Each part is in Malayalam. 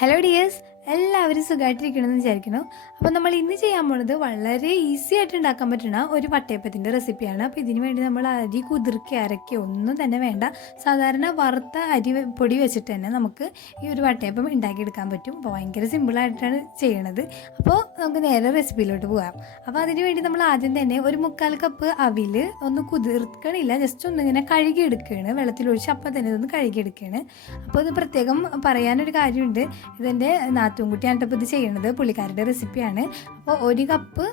ഹലോ ഡിയേഴ്സ്, എല്ലാവരും സുഖമായിട്ടിരിക്കണമെന്ന് വിചാരിക്കുന്നു. അപ്പോൾ നമ്മൾ ഇന്ന് ചെയ്യാൻ പോകുന്നത് വളരെ ഈസി ആയിട്ട് ഉണ്ടാക്കാൻ പറ്റുന്ന ഒരു വട്ടയപ്പത്തിൻ്റെ റെസിപ്പിയാണ്. അപ്പോൾ ഇതിന് വേണ്ടി നമ്മൾ അരി കുതിർക്കി അരക്കി ഒന്നും തന്നെ വേണ്ട. സാധാരണ വറുത്ത അരി പൊടി വെച്ചിട്ട് തന്നെ നമുക്ക് ഈ ഒരു വട്ടയപ്പം ഉണ്ടാക്കിയെടുക്കാൻ പറ്റും. അപ്പോൾ ഭയങ്കര സിമ്പിളായിട്ടാണ് ചെയ്യണത്. അപ്പോൾ നമുക്ക് നേരെ റെസിപ്പിയിലോട്ട് പോകാം. അപ്പോൾ അതിന് വേണ്ടി നമ്മൾ ആദ്യം തന്നെ ഒരു 3/4 കപ്പ് അവിൽ ഒന്ന് കുതിർക്കണില്ല, ജസ്റ്റ് ഒന്നിങ്ങനെ കഴുകിയെടുക്കുകയാണ്. വെള്ളത്തിലൊഴിച്ച് അപ്പം തന്നെ ഇതൊന്ന് കഴുകിയെടുക്കുകയാണ്. അപ്പോൾ ഇത് പ്രത്യേകം പറയാനൊരു കാര്യമുണ്ട്. ഇതെൻ്റെ നാത്തുംകുട്ടിയാണ് ഇപ്പോൾ ഇത് ചെയ്യുന്നത്, പുള്ളിക്കാരുടെ റെസിപ്പിയാണ്. അപ്പോൾ 1 കപ്പ്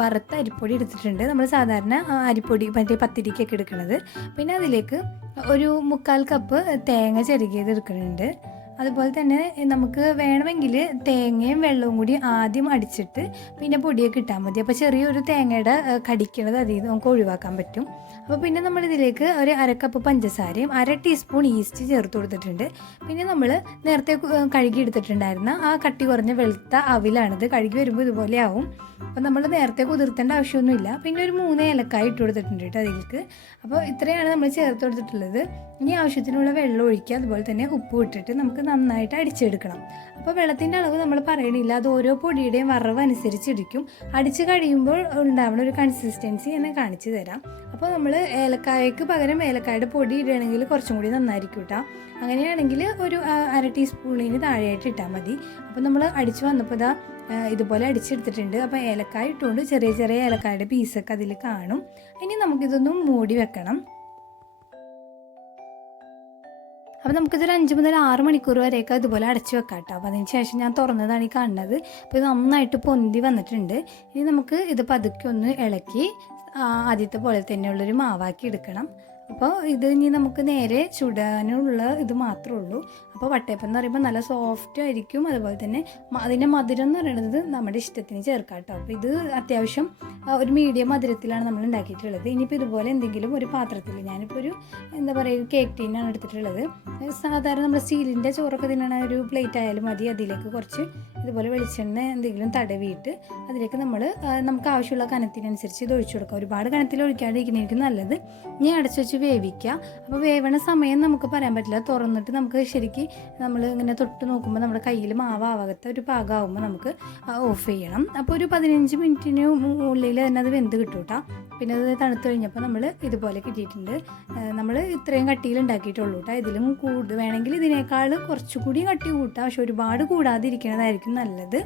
വറുത്ത അരിപ്പൊടി എടുത്തിട്ടുണ്ട്. നമ്മൾ സാധാരണ അരിപ്പൊടി മറ്റേ പത്തിരിക്കൊക്കെ എടുക്കുന്നത്. പിന്നെ അതിലേക്ക് ഒരു 3/4 കപ്പ് തേങ്ങ ചിരകിയത് എടുക്കുന്നുണ്ട്. അതുപോലെ തന്നെ നമുക്ക് വേണമെങ്കിൽ തേങ്ങയും വെള്ളവും കൂടി ആദ്യം അടിച്ചിട്ട് പിന്നെ പൊടിയൊക്കെ ഇട്ടാൽ മതി. അപ്പോൾ ചെറിയൊരു തേങ്ങയുടെ കടിക്കണത് അതിൽ നമുക്ക് ഒഴിവാക്കാൻ പറ്റും. അപ്പോൾ പിന്നെ നമ്മളിതിലേക്ക് ഒരു 1/2 കപ്പ് പഞ്ചസാരയും 1/2 ടീസ്പൂൺ ഈസ്റ്റ് ചേർത്ത് കൊടുത്തിട്ടുണ്ട്. പിന്നെ നമ്മൾ നേരത്തെ കഴുകി എടുത്തിട്ടുണ്ടായിരുന്ന ആ കട്ടി കുറഞ്ഞ വെളുത്ത അവിലാണിത്. കഴുകി വരുമ്പോൾ ഇതുപോലെ ആവും. അപ്പോൾ നമ്മൾ നേരത്തെ കുതിർത്തേണ്ട ആവശ്യമൊന്നുമില്ല. പിന്നെ ഒരു 3 ഏലക്കായ ഇട്ട് കൊടുത്തിട്ടുണ്ട് കേട്ടോ അതിലേക്ക്. അപ്പോൾ ഇത്രയാണ് നമ്മൾ ചേർത്ത് കൊടുത്തിട്ടുള്ളത്. ഇനി ആവശ്യത്തിനുള്ള വെള്ളം ഒഴിക്കുക, അതുപോലെ തന്നെ ഉപ്പ് ഇട്ടിട്ട് നമുക്ക് നന്നായിട്ട് അടിച്ചെടുക്കണം. അപ്പോൾ വെള്ളത്തിൻ്റെ അളവ് നമ്മൾ പറയണില്ല, അത് ഓരോ പൊടിയുടെയും വറവ് അനുസരിച്ചിരിക്കും. അടിച്ച് കഴിയുമ്പോൾ ഉണ്ടാവുന്ന ഒരു കൺസിസ്റ്റൻസി എന്നെ കാണിച്ചു തരാം. അപ്പോൾ നമ്മൾ ഏലക്കായക്ക് പകരം ഏലക്കായുടെ പൊടി ഇടുകയാണെങ്കിൽ കുറച്ചും കൂടി നന്നായിരിക്കും കേട്ടോ. അങ്ങനെയാണെങ്കിൽ ഒരു 1/2 ടീസ്പൂണിന് താഴെയായിട്ട് ഇട്ടാൽ മതി. അപ്പോൾ നമ്മൾ അടിച്ച് വന്നപ്പോൾ ഇതാ ഇതുപോലെ അടിച്ചെടുത്തിട്ടുണ്ട്. അപ്പോൾ ഏലക്കായ ഇട്ടുകൊണ്ട് ചെറിയ ചെറിയ ഏലക്കായുടെ പീസൊക്കെ അതിൽ കാണും. ഇനി നമുക്കിതൊന്നും മൂടി വെക്കണം. അപ്പോൾ നമുക്കിതൊരു 5 മുതൽ 6 മണിക്കൂർ വരെയൊക്കെ ഇതുപോലെ അടച്ചു വെക്കാം കേട്ടോ. അപ്പോൾ അതിന് ശേഷം ഞാൻ തുറന്നതാണ് ഈ കാണുന്നത്. അപ്പോൾ ഇത് നന്നായിട്ട് പൊന്തി വന്നിട്ടുണ്ട്. ഇനി നമുക്ക് ഇത് പതുക്കെ ഒന്ന് ഇളക്കി ആദ്യത്തെ പോലെ തന്നെയുള്ളൊരു മാവാക്കി എടുക്കണം. അപ്പോൾ ഇത് ഇനി നമുക്ക് നേരെ ചുടാനുള്ള ഇത് മാത്രമേ ഉള്ളൂ. അപ്പോൾ വട്ടയപ്പം എന്ന് പറയുമ്പോൾ നല്ല സോഫ്റ്റ് ആയിരിക്കും. അതുപോലെ തന്നെ അതിൻ്റെ മധുരം എന്ന് പറയുന്നത് നമ്മുടെ ഇഷ്ടത്തിന് ചേർക്കാം കേട്ടോ. അപ്പോൾ ഇത് അത്യാവശ്യം ഒരു മീഡിയം മധുരത്തിലാണ് നമ്മൾ ഉണ്ടാക്കിയിട്ടുള്ളത്. ഇനിയിപ്പോൾ ഇതുപോലെ എന്തെങ്കിലും ഒരു പാത്രത്തിൽ, ഞാനിപ്പോൾ ഒരു എന്താ പറയുക കേക്ക് ടീനാണ് എടുത്തിട്ടുള്ളത്. സാധാരണ നമ്മൾ സ്റ്റീലിൻ്റെ ചോറൊക്കെ തിന്നണ ഒരു പ്ലേറ്റ് ആയാലും മതി. അതിലേക്ക് കുറച്ച് ഇതുപോലെ വെളിച്ചെണ്ണ എന്തെങ്കിലും തടവിയിട്ട് അതിലേക്ക് നമുക്ക് ആവശ്യമുള്ള കനത്തിനനുസരിച്ച് ഇത് ഒഴിച്ചു കൊടുക്കാം. ഒരുപാട് കനത്തിൽ ഒഴിക്കാണ്ടിരിക്കുന്നതായിരിക്കും നല്ലത്. ഇനി അടച്ചു വെച്ച് വേവിക്കുക. അപ്പോൾ വേവണ സമയം നമുക്ക് പറയാൻ പറ്റില്ല. തുറന്നിട്ട് നമുക്ക് ശരിക്കും നമ്മൾ ഇങ്ങനെ തൊട്ട് നോക്കുമ്പോൾ നമ്മുടെ കയ്യിൽ മാവാകത്ത ഒരു പാകമാകുമ്പോൾ നമുക്ക് ഓഫ് ചെയ്യണം. അപ്പോൾ ഒരു 15 മിനിറ്റിന് ഉള്ളിൽ തന്നെ അത് വെന്ത് കിട്ടും കേട്ടോ. പിന്നെ അത് തണുത്ത് കഴിഞ്ഞപ്പോൾ നമ്മൾ ഇതുപോലെ കിട്ടിയിട്ടുണ്ട്. നമ്മൾ ഇത്രയും കട്ടിയിൽ ഉണ്ടാക്കിയിട്ടുള്ളൂ കേട്ടോ. ഇതിലും വേണമെങ്കിൽ ഇതിനേക്കാൾ കുറച്ചുകൂടി കട്ടി കൂട്ടാം, പക്ഷെ ഒരുപാട് കൂടാതിരിക്കുന്നതായിരിക്കും നല്ലത്.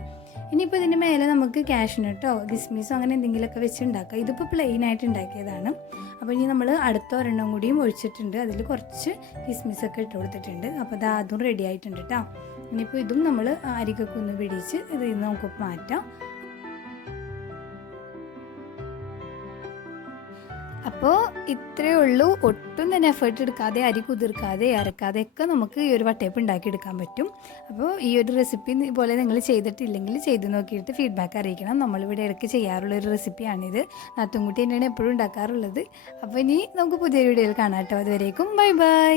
ഇനിയിപ്പോൾ ഇതിൻ്റെ മേലെ നമുക്ക് കാഷ്നട്ടോ കിസ്മിസോ അങ്ങനെ എന്തെങ്കിലുമൊക്കെ വെച്ച് ഉണ്ടാക്കാം. ഇതിപ്പോൾ പ്ലെയിനായിട്ട് ഉണ്ടാക്കിയതാണ്. അപ്പോൾ ഇനി നമ്മൾ അടുത്ത ഒരെണ്ണം കൂടിയും ഒഴിച്ചിട്ടുണ്ട്. അതിൽ കുറച്ച് കിസ്മിസൊക്കെ ഇട്ട് കൊടുത്തിട്ടുണ്ട്. അപ്പോൾ അത് അതും റെഡി ആയിട്ടുണ്ട് കേട്ടോ. ഇനിയിപ്പോൾ ഇതും നമ്മൾ അരിക്കൊക്കെ ഒന്ന് പിടിച്ച് ഇതിൽ നിന്ന് നമുക്ക് മാറ്റാം. അപ്പോൾ ഇത്രയേ ഉള്ളൂ. ഒട്ടും തന്നെ എഫേർട്ട് എടുക്കാതെ, അരി കുതിർക്കാതെ അരക്കാതെ ഒക്കെ നമുക്ക് ഈ ഒരു വട്ടയപ്പം ഉണ്ടാക്കിയെടുക്കാൻ പറ്റും. അപ്പോൾ ഈ ഒരു റെസിപ്പി പോലെ നിങ്ങൾ ചെയ്തിട്ടില്ലെങ്കിൽ ചെയ്ത് നോക്കിയിട്ട് ഫീഡ്ബാക്ക് അറിയിക്കണം. നമ്മളിവിടെ ഇടയ്ക്ക് ചെയ്യാറുള്ളൊരു റെസിപ്പിയാണിത്. നാത്തുംകുട്ടി തന്നെയാണ് എപ്പോഴും ഉണ്ടാക്കാറുള്ളത്. അപ്പോൾ ഇനി നമുക്ക് പുതിയൊരു വീഡിയോയിൽ കാണാം കേട്ടോ. അതുവരേക്കും ബൈ ബൈ.